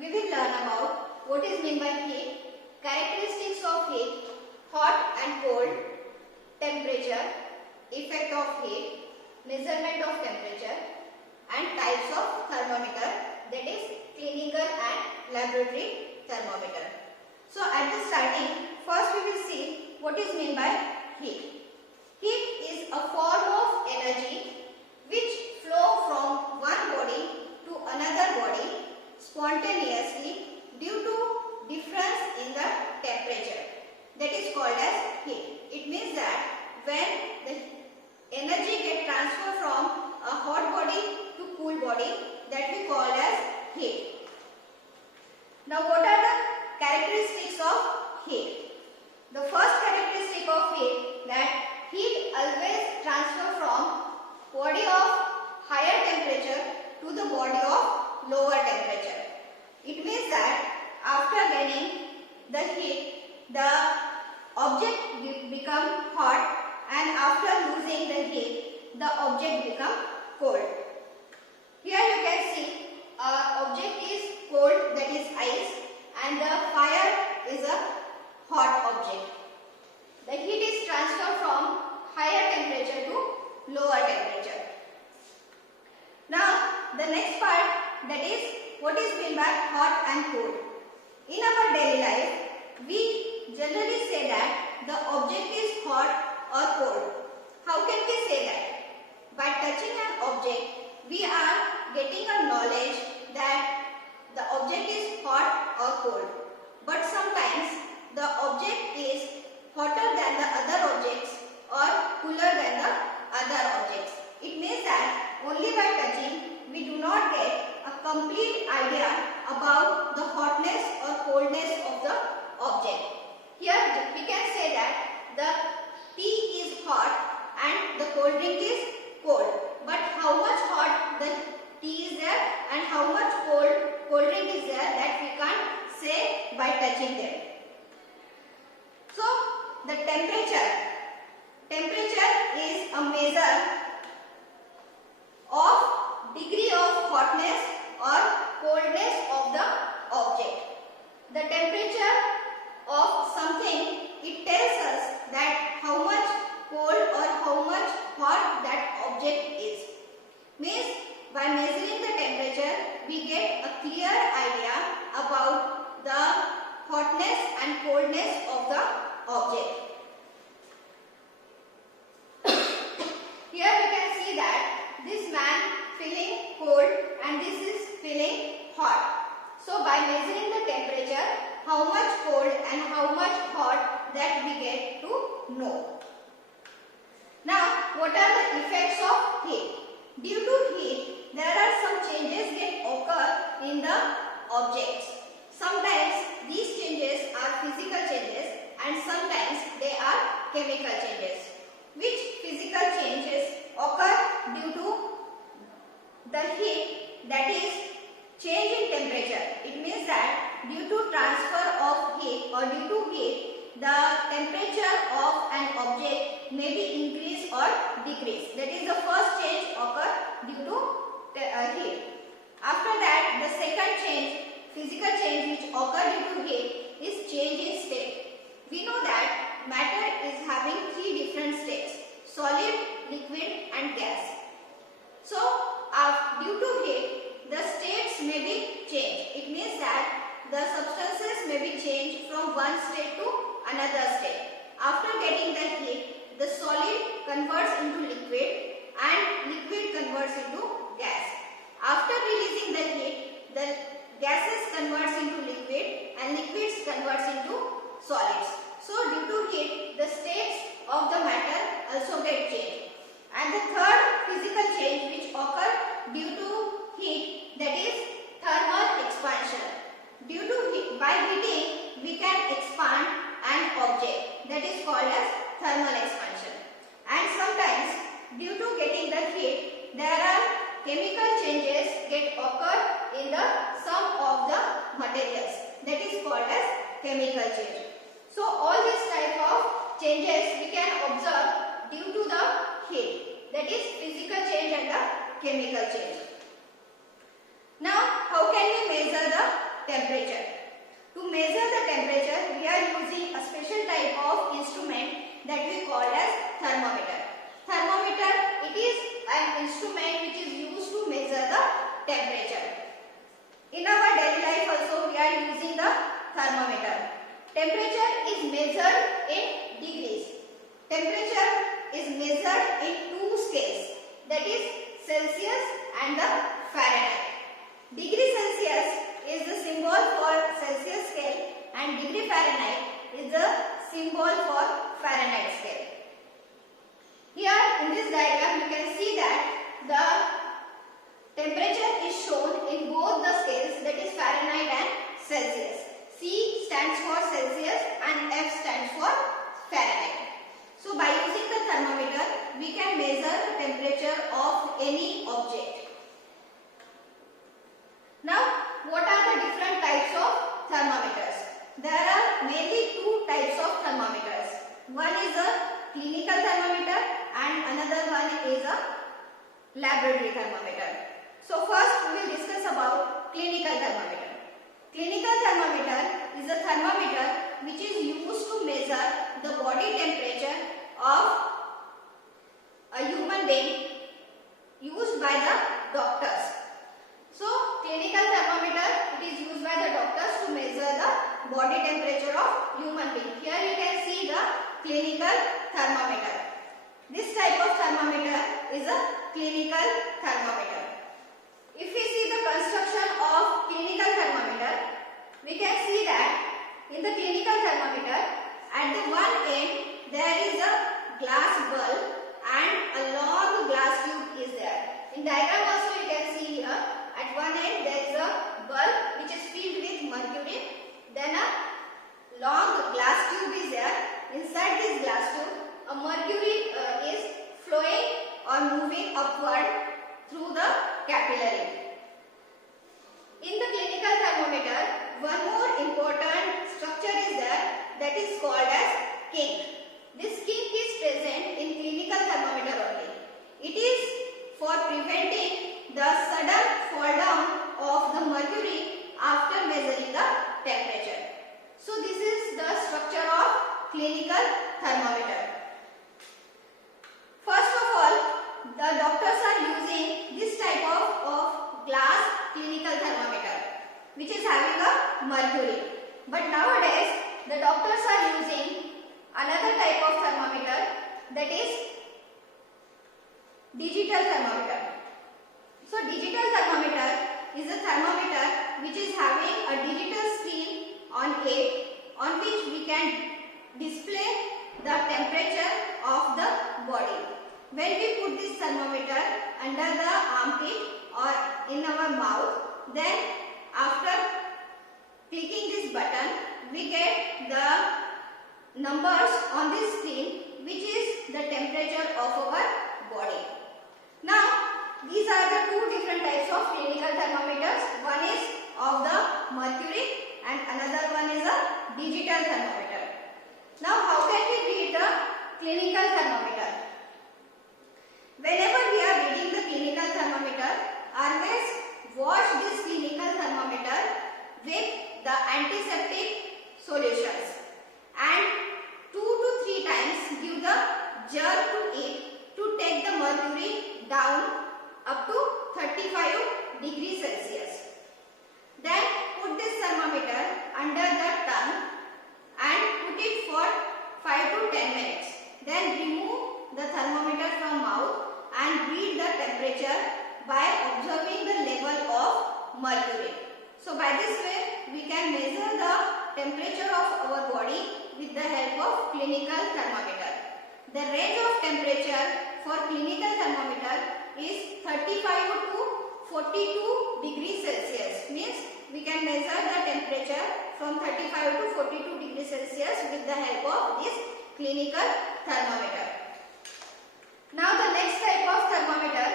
we will learn about what is meant by heat, characteristics of heat, hot and cold, temperature, effect of heat, measurement of temperature and types of thermometer, that is clinical and laboratory thermometer. So at the starting, first we will see what is meant by heat. Heat is a form of energy which flow from one body to another body spontaneously due to difference in the temperature. That is called as heat. It means that when the energy gets transferred from a hot body to cool body, that we call as heat. Now what are the characteristics of heat? The first characteristic of heat, that heat always transfer from body of higher temperature to the body of lower temperature. It means that after gaining the heat, the object become hot, and after losing the heat, the object become cold. Here you can see object is cold, that is ice, and the fire is a hot object. The heat is transferred from higher temperature to lower temperature. Now the next part, that is what is meant by hot and cold. In our daily life, we generally say that the object is hot or cold. How can we say that? By touching an object, we are getting a knowledge that the object is hot or cold. But sometimes the object is hotter than the other objects or cooler than the other objects. It means that only by touching we do not get a complete idea about the hotness or coldness of the object. Here we can say that the tea is hot and the cold drink is cold. But how much hot the tea is there and how much cold drink is there, that we can't say by touching them. So the temperature is a measure of degree of hotness or coldness of the object. The temperature of something, it tells us that how much cold or how much hot that object is. Means by measuring the temperature, we get a clear idea about the hotness and coldness of the object. Here we can see that this man feeling cold and this is feeling hot. So by measuring the temperature, how much cold and how much hot, that we get to know. Now what are the effects of heat? Due to heat, there are some changes that occur in the objects. Sometimes these changes are physical changes and sometimes they are chemical changes. Which physical changes occur due to the heat, that is change in temperature. It means that due to transfer of heat or due to heat, the temperature of an object may be increase or decrease. That is the first change occur due to heat. After that, the second change, physical change which occur due to heat, is change in state. We know that matter is having three different states: solid, liquid and gas. So due to heat, the states may be changed. It means that the substances may be changed from one state to another state. After getting the heat, the solid converts into liquid and liquid converts into gas. After releasing the heat, the gases converts into liquid and liquids converts into solids. So due to heat, the states of the matter also get changed. And the third physical change which occur due to heat, that is thermal expansion. Due to heat, by heating we can expand an object, that is called as thermal expansion. And sometimes due to getting the heat, there are chemical changes get occur in the some of the materials, that is called as chemical change. So all these type of changes we can observe due to the heat, that is physical change and the chemical change. Now how can we measure the thermometer. Temperature is measured in degrees. Temperature is measured in two scales, that is Celsius and the Fahrenheit. Degree Celsius is the symbol for Celsius scale and degree Fahrenheit is the symbol for Fahrenheit scale. Here in this diagram you can see that the temperature is shown in both the scales, that is Fahrenheit and Celsius. C stands for Celsius and F stands for Fahrenheit. So by using the thermometer we can measure the temperature of any object. Now what are the different types of thermometers? There are mainly two types of thermometers. One is a clinical thermometer and another one is a laboratory thermometer. So first we will discuss about clinical thermometer. Clinical thermometer is a thermometer which is used to measure the body temperature of a human being used by the doctors. So clinical thermometer, it is used by the doctors to measure the body temperature of human being. Here you can see the clinical thermometer. This type of thermometer is a clinical thermometer. If we see the construction of clinical thermometer, we can see that in the clinical thermometer, at the one end there is a glass bulb and a long glass tube is there. In diagram also you can see here, at one end there is a bulb which is filled with mercury. Then a long glass tube is there. Inside this glass tube, a mercury is flowing or moving upward through the capillary. In the clinical thermometer, one more important structure is there, that is called as kink. This kink is present in clinical thermometer only. It is for preventing the sudden fall down of the mercury after measuring the temperature. So this is the structure of clinical thermometer. First of all, the doctors are using this type of glass clinical thermometer which is having a mercury. But nowadays the doctors are using another type of thermometer, that is digital thermometer. So digital thermometer is a thermometer which is having a digital screen on it, on which we can display the temperature of the body. When we put this thermometer under the armpit or in our mouth, then after clicking this button we get the numbers on this screen which is the temperature of our body. Now these are the two different types of clinical thermometers. One is of the mercury and another one is a digital thermometer. Now how can we read the clinical thermometer? Whenever we are reading the clinical thermometer, always wash this clinical thermometer with the antiseptic solutions and 2 to 3 times give the jar to it to take the mercury down up to 35 degrees Celsius. Then put this thermometer under the tongue and put it for 5 to 10 minutes. Then remove the thermometer from mouth and read the temperature by observing the level of mercury. So by this way we can measure the temperature of our body with the help of clinical thermometer. The range of temperature for clinical thermometer is 35 to 42 degrees Celsius. Means we can measure the temperature from 35 to 42 degrees Celsius with the help of this clinical thermometer. Now the next type of thermometer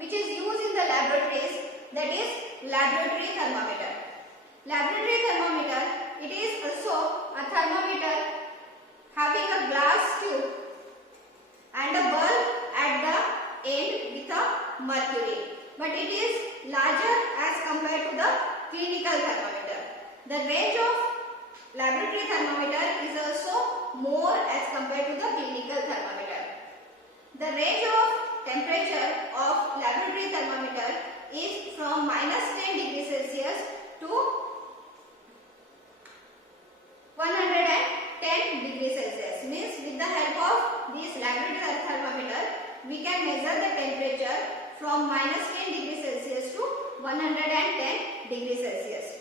which is used in the laboratories, that is laboratory thermometer. Laboratory thermometer, it is also a thermometer having a glass tube and a bulb at the end with a mercury, but it is larger as compared to the clinical thermometer. The range of laboratory thermometer is also more as compared to the clinical thermometer. The range of temperature of laboratory thermometer is from -10 degrees Celsius to we can measure the temperature from minus 10 degrees Celsius to 110 degrees Celsius.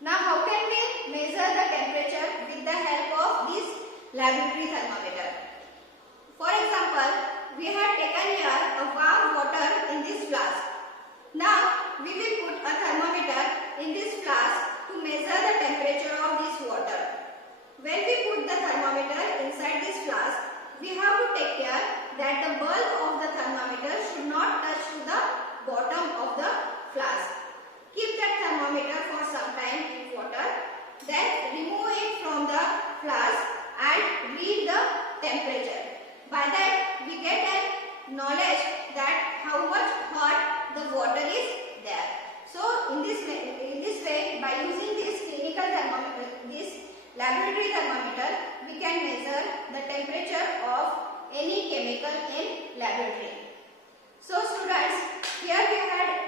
Now how can we measure the temperature with the help of this laboratory thermometer? For example, we have taken here a warm water in this flask. Now we will put a thermometer in this flask to measure the temperature of this water. When we put the thermometer inside this flask, we have to take care that the bulb of the thermometer should not touch to the bottom of the flask. Keep that thermometer for some time in water, then remove it from the flask and read the temperature. By that we get a knowledge that how much hot the water is there. So in this way, by using this clinical thermometer, this laboratory thermometer, we can measure the temperature of any chemical in laboratory. So students, here we had